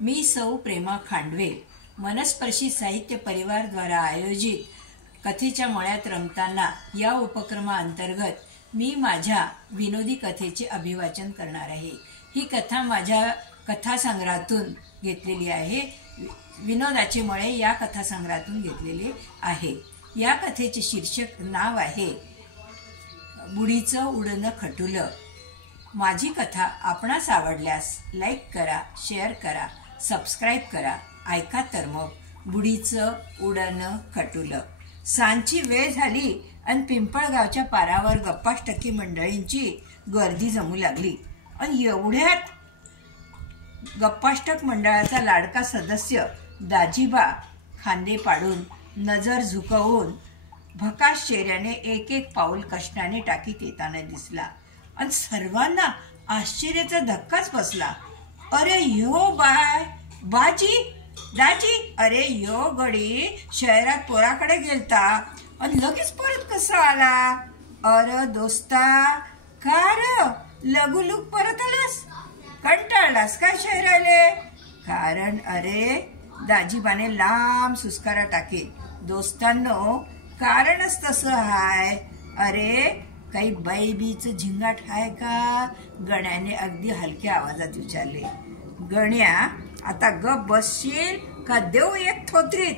मी सौ प्रेमा खांडवे मनस्पर्शी साहित्य परिवार द्वारा आयोजित कथेच्या मळ्यात रमताना या उपक्रमाअंतर्गत मी माझ्या विनोदी कथेचे अभिवाचन करणार आहे। ही कथा माझ्या कथासंग्रहातून घेतलेली आहे। विनोदाचे मळे या कथासंग्रहातून घेतलेले आहे। या कथेचे शीर्षक नाव आहे बुढीचं उडणं खटुलं। माझी कथा आपणास आवडल्यास लाईक करा, शेअर करा, सबस्क्राईब करा। ऐका तर मग बुढीचं उडणं खटुलं। सांजची वेळ झाली आणि पिंपळगावच्या पारावर गप्पाष्टकी मंडळींची गर्दी जमू लागली। आणि एवढ्यात गप्पाष्टक मंडळाचा लाडका सदस्य दाजीबा खांदे पाडून नजर झुकवून भकास चेहऱ्याने एक एक पाऊल कष्टाने टाकीत येताना दिसला आणि सर्वांना आश्चर्याचा धक्काच बसला। अरे यो बाजी दाजी, अरे यो गडी शहरात पोराकडे गेलता आणि लगेच परत कसा आला? अरे दोस्ता, का र लगुलूक परत आलास? कंटाळलास काय शहराले? कारण अरे दाजीबाने लांब सुस्कारा टाके। दोस्तांनो, कारणच तसं हाय। अरे काही बैबीचं झिंगाट हाय का? गण्याने अगदी हलक्या आवाजात विचारले। गण्या, आता गप बसशील का देऊ एक थोत्रीत?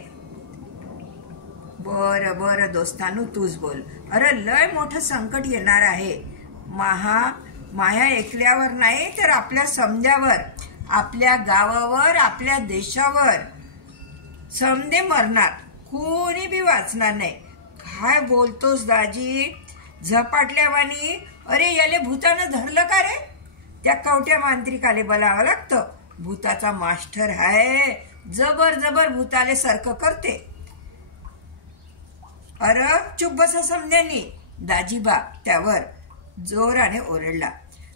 बरं बरं दोस्तानू, तूच बोल। अरे लय मोठं संकट येणार आहे। माया ऐकल्यावर नाही तर आपल्या समजावर, आपल्या गावावर, आपल्या देशावर समदे मरणार, कोणी बी वाचणार नाही। काय बोलतोस दाजी? झपाटल्यावानी। अरे याले भूतानं धरलं का रे? त्या कवट्या मांत्रिकाले बोलावं लागतं। भूताचा मास्टर आहे, जबर भूताले सारखं करते। अरे चुप बसा समद्यांनी, दाजीबा त्यावर जोराने ओरडला।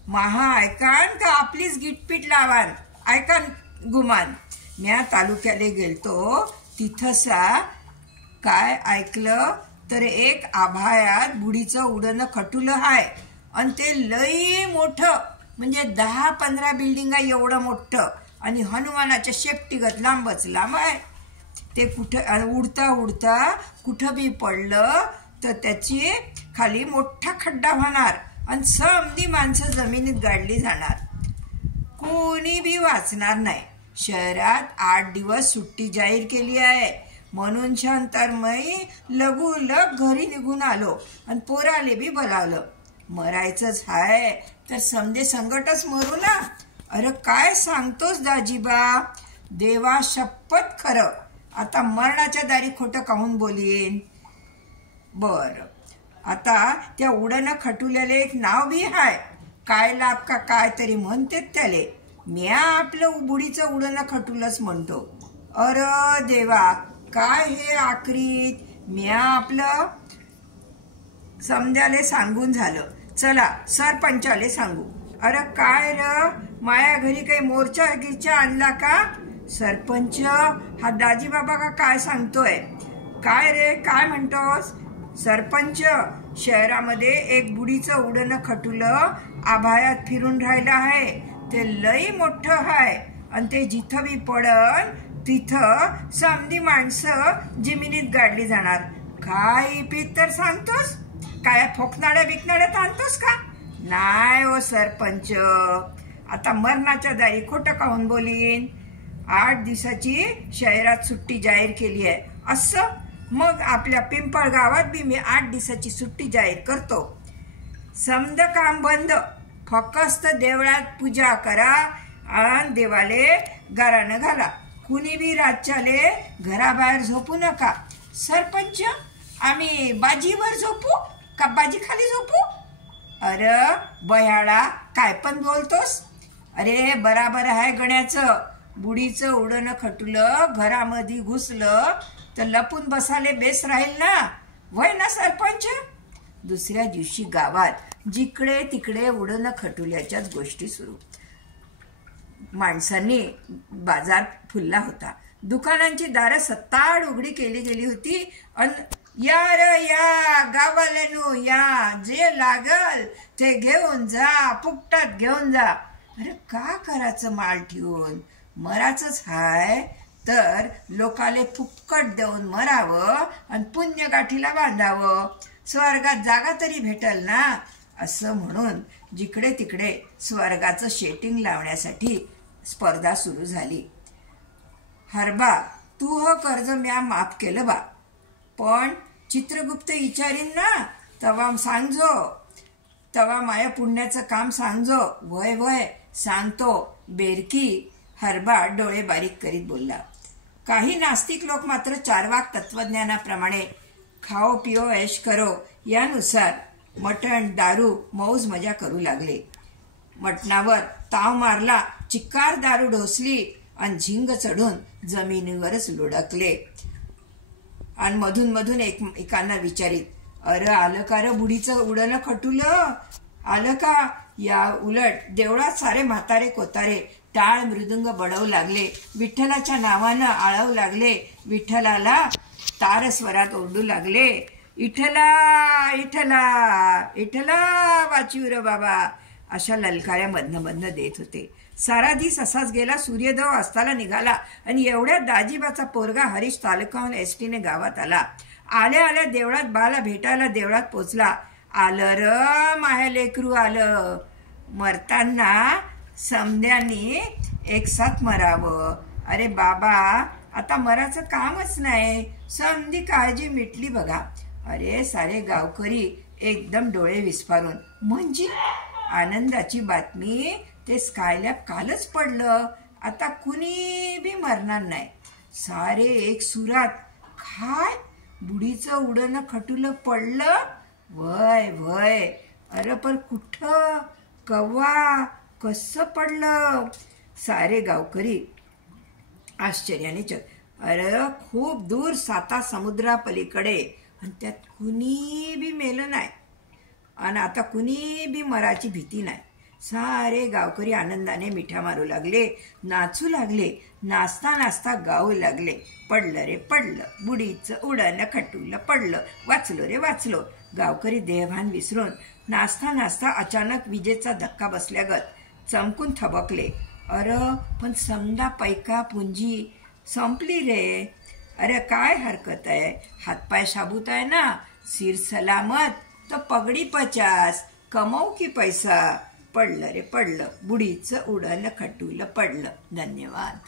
महा ऐकान का आपलीच गिटपीट लावान? ऐकान गुमान। म्या तालुक्याले गेलतो, तिथसा काय ऐकलं तर एक आभायात बुढीचं उडणं खटुलं हाय आणि ते लई मोठं, म्हणजे 10-15 बिल्डिंगा एवढं मोठं आणि हनुमानाच्या शेपटीगत लांबच लांब आहे। ते कुठं उडता कुठं बी पडलं तर त्याची खाली मोठा खड्डा होणार आणि समधी माणसं जमिनीत गाडली जाणार, कोणी बी वाचणार नाही। शहरात 8 दिवस सुट्टी जाहीर केली आहे म्हणून शांतरमयी लगुलग घरी निघून आलो आणि पोराले बी बोलावलं। मरायचंच हाय तर समजे संकटच मरू ना। अरे काय सांगतोस दाजीबा? देवा शपथ खरं, आता मरणाच्या दारी खोटं काहून बोलीन? बर, आता त्या उडणं खटुल्याले एक नाव बी हाय, काय लाभ का काय तरी म्हणतेत त्याले। म्या आपलं बुढीचं उडणं खटुलच म्हणतो। अरे देवा, काय हे आखरीत? म्या आपलं समजाले सांगून झालं, चला सरपंचाले सांगू। अरे काय र, माया घरी काही मोर्चा गिरचा आणला का? सरपंच हा दाजी बाबा का काय सांगतोय? काय रे, काय म्हणतोस? सरपंच, शहरामध्ये एक बुढीचं उडणं खटुलं आभायात फिरून राहिलं आहे। ते लई मोठं हाय आणि ते जिथं बी पडन तिथं समधी माणसं जमिनीत गाडली जाणार। काय पीत तर सांगतोस? काय फोकनाड्या बिकनाड्यात आणतोस का? नाही ओ सरपंच, आता मरणाच्या दारी खोटं काहून बोलीन? 8 दिवसाची शहरात सुट्टी जाहीर केली आहे असं, मग आपल्या पिंपळ गावात बी मी 8 दिवसाची सुट्टी जाहीर करतो। समद काम बंद, फक्त देवळात पूजा करा आणि देवाले गारानं घाला। कुणी बी रातच्याले घराबाहेर झोपू नका। सरपंच, आम्ही बाजीवर झोपू का बाजी खाली झोपू? अरे बयाळा, काय पण बोलतोस? अरे बराबर आहे गण्याचं, बुढीचं उडणं खटुलं घरामध्ये घुसलं तर लपून बसाले बेस राहील ना, वय ना सरपंच? दुसऱ्या दिवशी गावात जिकडे तिकडे उडणं खटुल्याच्याच गोष्टी सुरू। माणसांनी बाजार फुलला होता, दुकानांची दारं सत्ताड उघडी केली गेली होती आणि या र या गावाल्यानो या, जे लागल ते घेऊन जा, फुकटात घेऊन जा। अरे का करायचं माल ठेवून? मराचंच हाय तर लोकाले फुक्कट देऊन मरावं आणि पुण्यगाठीला बांधावं, स्वर्गात जागा तरी भेटल ना, असं म्हणून जिकडे तिकडे स्वर्गाचं शेटिंग लावण्यासाठी स्पर्धा सुरू झाली. हरबा, तू हो कर्ज म्या माफ केलं बा, पण चित्रगुप्त विचारीन ना तवा सांगजो, तवा माया पुण्याचं काम सांगजो. वय वय सांगतो बेरकी, हरबा डोळे बारीक करीत बोलला. काही नास्तिक लोक मात्र चार्वाक तत्वज्ञानाप्रमाणे खाओ पिओ ऐश करो यानुसार मटण दारू मौज मजा करू लागले. मटणावर ताव मारला, चिक्कार दारू ढोसली आणि झिंग चढून जमिनीवरच लुडकले आणि मधून मधून एकमेकांना विचारित, अरे आलं का र बुडीचं उडणं खटुलं, आलं का? या उलट देवळात सारे म्हातारे कोतारे टाळ मृदुंग बडवू लागले, विठ्ठलाच्या नावानं आळवू लागले, विठ्ठलाला तारस्वरात ओरडू लागले, इठला इठला इठला वाचीव र बाबा, अशा ललकाऱ्या मधनं देत होते. सारा दिस असाच गेला. सूर्योदय वाजताला निघाला आणि एवढ्या दाजीबाचा पोरगा हरीश तालुकाहून एसटीने गावात आला. आल्या आल्या देवळात बाला भेटायला देवळात पोचला. आलं र माया लेकरू आलं, मरताना समध्यांनी एकसाथ मरावं. अरे बाबा, आता मराचं कामच नाही, समधी काळजी मिटली बघा. अरे सारे गावकरी एकदम डोळे विस्फारून, म्हणजे आनंदाची बातमी, ते स्कायलॅब कालच पडलं, आता कुणी बी मरणार नाही. सारे एक सुरात, काय बुडीचं उडणं खटुलं पडलं? वय वय, अरे पण कुठं, कव्वा, कसं पडलं? सारे गावकरी आश्चर्याने अरे खूप दूर साता समुद्रापलीकडे, आणि त्यात कुणी बी मेलं नाही आणि आता कुणी बी मराची भीती नाही. सारे गावकरी आनंदाने मिठा मारू लागले, नाचू लागले, नाचता नाचता गाऊ लागले. पडलं रे पडलं, बुडीचं उडणं खटुलं पडलं, वाचलो रे वाचलो. गावकरी देहभान विसरून नाचता नाचता अचानक विजेचा धक्का बसल्यागत चमकून थबकले. अरे पण समजा पैका पुंजी संपली रे. अरे काय हरकत आहे, हातपाय शाबूत आहे ना, सिर सलामत तर पगडी 50, कमवू की पैसा. पडलं रे पडलं, बुडीचं उडणं खटुलं पडलं. धन्यवाद.